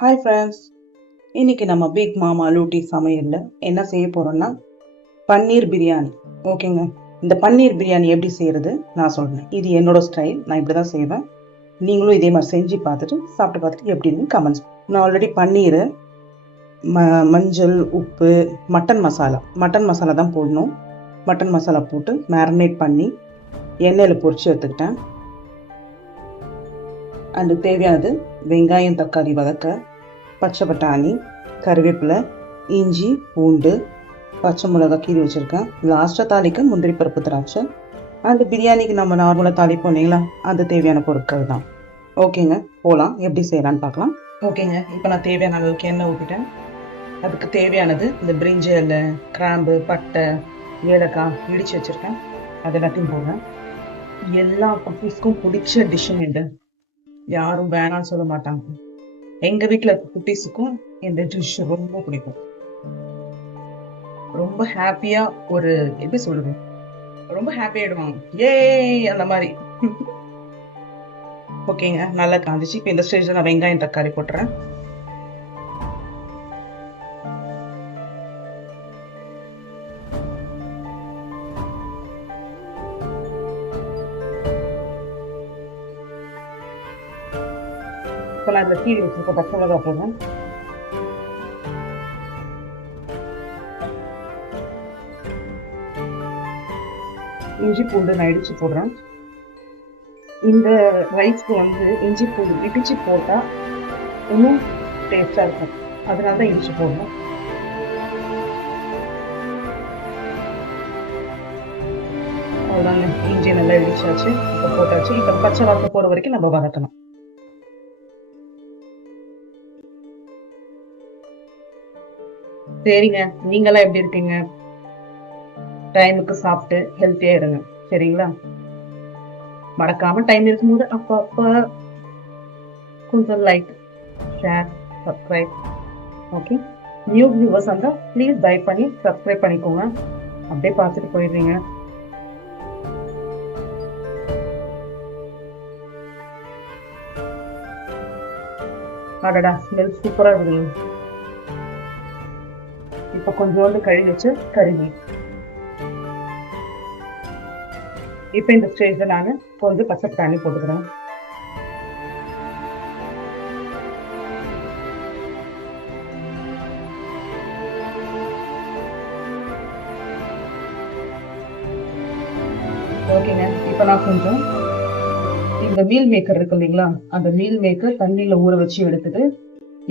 Hi friends, இன்னைக்கு நம்ம big மாமா லூட்டி சமையலில் என்ன செய்ய போகிறோம்னா பன்னீர் பிரியாணி. ஓகேங்க, இந்த பன்னீர் பிரியாணி எப்படி செய்கிறது நான் சொல்கிறேன். இது என்னோட ஸ்டைல், நான் இப்படி தான் செய்வேன். நீங்களும் இதே மாதிரி செஞ்சு பார்த்துட்டு சாப்பிட்டு பார்த்துட்டு எப்படின்னு கமெண்ட்ஸ். நான் ஆல்ரெடி பன்னீர், மஞ்சள், உப்பு, மட்டன் மசாலா தான் போடணும். மட்டன் மசாலா போட்டு மேரினேட் பண்ணி எண்ணெயில் பொரிச்சு எடுத்துக்கிட்டேன். அண்டு தேவையானது வெங்காயம், தக்காளி வதக்க, பச்சை பட்டாணி, கருவேப்பிலை, இஞ்சி, பூண்டு, பச்சை மிளகா கீறி வச்சுருக்கேன். லாஸ்ட்டாக தாளிக்க முந்திரி பருப்பு, திராட்சை. அண்டு பிரியாணிக்கு நம்ம நார்மலாக தாளிப்போம் இல்லைங்களா, அது தேவையான பொருட்கள் தான். ஓகேங்க, போகலாம் எப்படி செய்யலான்னு பார்க்கலாம். ஓகேங்க, இப்போ நான் தேவையான அளவுக்கு எண்ணெய் ஊற்றிட்டேன். அதுக்கு தேவையானது இந்த பிரிஞ்சல், கிராம்பு, பட்டை, ஏலக்காய் இடித்து வச்சுருக்கேன். அது எல்லாத்தையும் போடுறேன். எல்லா குட்டீஸ்க்கும் பிடிச்ச டிஷ்ஷுங்க இது, யாரும் வேணாம்னு சொல்ல மாட்டாங்க. எங்க வீட்டுல குட்டீஸுக்கும் இந்த டிஷ் ரொம்ப பிடிக்கும். ரொம்ப ஹாப்பியா, ஒரு எப்படி சொல்றது, ரொம்ப ஹாப்பி ஆயிடுவாங்க, ஏ அந்த மாதிரி. ஓகேங்க, நல்லா காஞ்சிச்சு. இப்போ இந்த ஸ்டேஜ்ல நான் வெங்காயம், தக்காளி போட்டுறேன். இப்போ நான் இதில் கீழே வச்சிருக்க பச்சை மிளகா போடுறேன். இஞ்சி பூண்டு நான் இடிச்சு போடுறேன். இந்த ரைஸ்க்கு இஞ்சி பூண்டு இடிச்சு போட்டா இன்னும் டேஸ்டா இருக்கும், அதனால தான் இடிச்சு போடணும். அவ்வளோதாங்க, இஞ்சி நல்லா இடிச்சாச்சு, இப்போ போட்டாச்சு. இப்போ பச்சை வாசனை போகிற வரைக்கும் நம்ம வதக்கணும். சரிங்க, நீங்களாம் எப்படி இருக்கீங்க? டைமுக்கு சாப்பிட்டு ஹெல்த்தியா இருங்க, சரிங்களா? மறக்காம டைம் இருக்கும்போது அப்பப்ப கொஞ்சம் like, share, subscribe. Okay, new viewers வந்தா ப்ளீஸ் லைக் பண்ணி சப்ஸ்கிரைப் பண்ணிக்கோங்க. அப்படியே பார்த்துட்டு போயிடுறீங்க. அடடா, ஸ்மெல் சூப்பரா இருக்குங்க. இப்போ கொஞ்சோண்டு கழுவி வச்சு கருவி. இப்போ இந்த ஸ்டேஜ்ல நான் கொஞ்சம் பச்சை தண்ணி போட்டுக்கிறேன். ஓகேங்க, இப்போ நான் கொஞ்சம் இந்த மீல் மேக்கர் இருக்கு இல்லைங்களா, அந்த மீல் மேக்கர் தண்ணியில ஊற வச்சு எடுத்துட்டு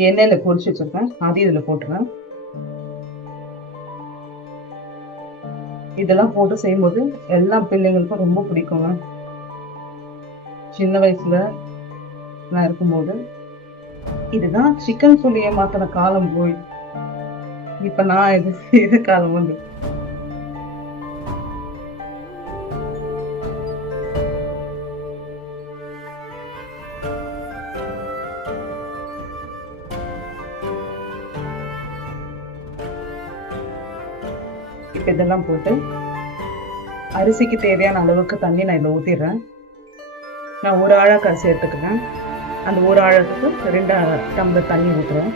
எண்ணெயில பொரிச்சு வச்சிருக்கேன், அது இதுல போட்டுறேன். இதெல்லாம் போட்டு செய்யும்போது எல்லா பிள்ளைங்களுக்கும் ரொம்ப பிடிக்குங்க. சின்ன வயசுல நான் இருக்கும்போது இதுதான் சிக்கன் சொல்லி ஏமாத்தின காலம் போய், இப்ப நான் இது செய்த காலம் வந்து. இப்ப இதெல்லாம் போட்டு அரிசிக்கு தேவையான அளவுக்கு தண்ணி நான் இதில் ஊற்றிடுறேன். நான் ஒரு ஆழாக்கு அரிசி எடுத்துக்கிறேன். அந்த ஒரு ஆழத்துக்கு 2 டம்ளர் தண்ணி ஊற்றுறேன்.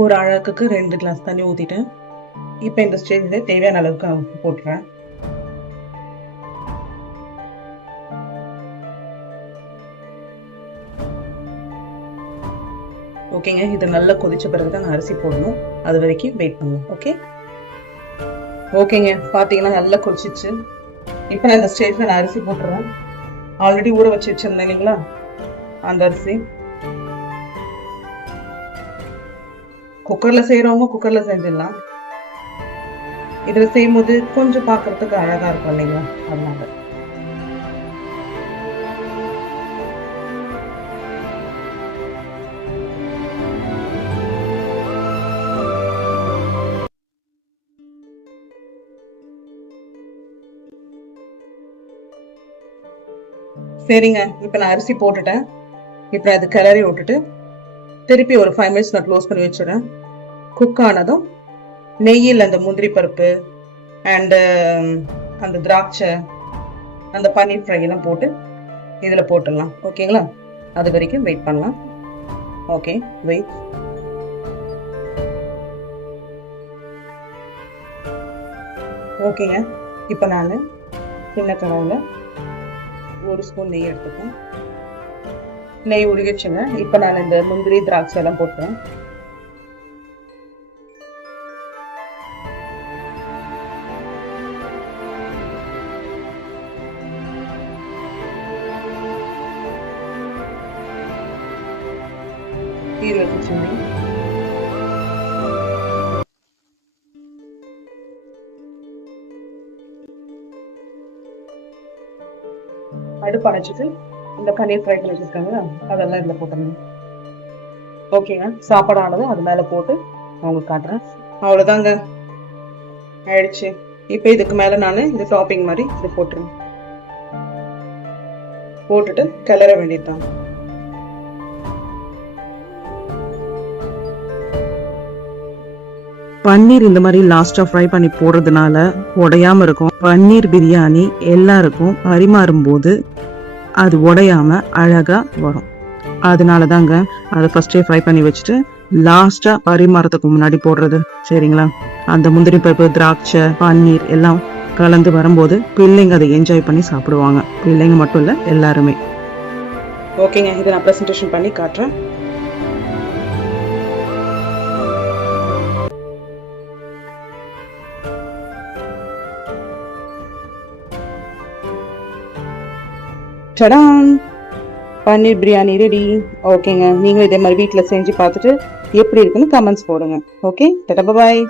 ஒரு அழகுக்கு 2 கிளாஸ் தண்ணி ஊற்றிட்டேன். இப்போ இந்த ஸ்டேஜில் தேவையான அளவுக்கு நான் உப்பு போட்டுறேன். ஓகேங்க, இது நல்லா கொதிச்ச பிறகு தான் நான் அரிசி போடணும், அது வரைக்கும் வெயிட் பண்ணணும். ஓகேங்க, பார்த்தீங்கன்னா நல்லா கொதிச்சிச்சு. இப்போ நான் இந்த ஸ்டேஜில் நான் அரிசி போட்டுறேன். ஆல்ரெடி ஊற வச்சு வச்சிருந்தேன் இல்லைங்களா, அந்த அரிசி. குக்கர்ல செய்யறவங்க குக்கர்ல செஞ்சிடலாம். இதுல செய்யும் போது கொஞ்சம் பாக்குறதுக்கு அழகா இருக்கும் இல்லைங்களா, அதனால. சரிங்க, இப்போ நான் அரிசி போட்டுட்டேன். இப்போ அது கிளறி விட்டுட்டு திருப்பி ஒரு 5 மினிட்ஸ் நான் க்ளோஸ் பண்ணி வச்சுடுறேன். குக் ஆனதும் நெய்யில் அந்த முந்திரி பருப்பு அண்டு அந்த திராட்சை அந்த பன்னீர் ஃப்ரை எல்லாம் போட்டு இதில் போட்டுடலாம். ஓகேங்களா? அது வரைக்கும் வெயிட் பண்ணலாம். Okay, wait. ஓகேங்க, இப்போ நான் சின்ன கடாயில் 1 ஸ்பூன் நெய் எடுத்துப்பேன். நெய் உருகிடுச்சுங்க. இப்போ நான் இந்த முந்திரி திராட்சை எல்லாம் போட்டேன். இது வச்சுச்சுங்க. அடுப்பு அணைச்சிட்டு இந்த பன்னீர் ஃப்ரை பண்ணி வச்சிருக்காங்க அதெல்லாம் இதில் போட்டுருங்க. ஓகேங்க, சாப்பாடு ஆனதும் அது மேலே போட்டு உங்களுக்கு காட்டுறேன். அவ்வளோதாங்க, ஆயிடுச்சு. இப்போ இதுக்கு மேலே நான் இந்த டாப்பிங் மாதிரி இது போட்டுருங்க. போட்டுட்டு கிளற வேண்டியதுதான். பன்னீர் இந்த மாதிரி லாஸ்டா ஃப்ரை பண்ணி போடுறதுனால உடையாம இருக்கும். பன்னீர் பிரியாணி எல்லாருக்கும் பரிமாறும் போது அது உடையாம அழகா வரும். அதனால தாங்க அதை ஃபர்ஸ்டே ஃப்ரை பண்ணி வச்சுட்டு லாஸ்டா பரிமாறதுக்கு முன்னாடி போடுறது. சரிங்களா? அந்த முந்திரி பருப்பு திராட்சை பன்னீர் எல்லாம் கலந்து வரும்போது பிள்ளைங்க அதை என்ஜாய் பண்ணி சாப்பிடுவாங்க. பிள்ளைங்க மட்டும் இல்ல, எல்லாருமே. ஓகேங்க, இதை நான் ப்ரெசன்டேஷன் பண்ணி காட்டுறேன். டடான், பன்னீர் பிரியாணி ரெடி. ஓகேங்க, நீங்களும் இதே மாதிரி வீட்டில் செஞ்சு பார்த்துட்டு எப்படி இருக்குன்னு கமெண்ட்ஸ் போடுங்க. ஓகே, டாடா, பாய்.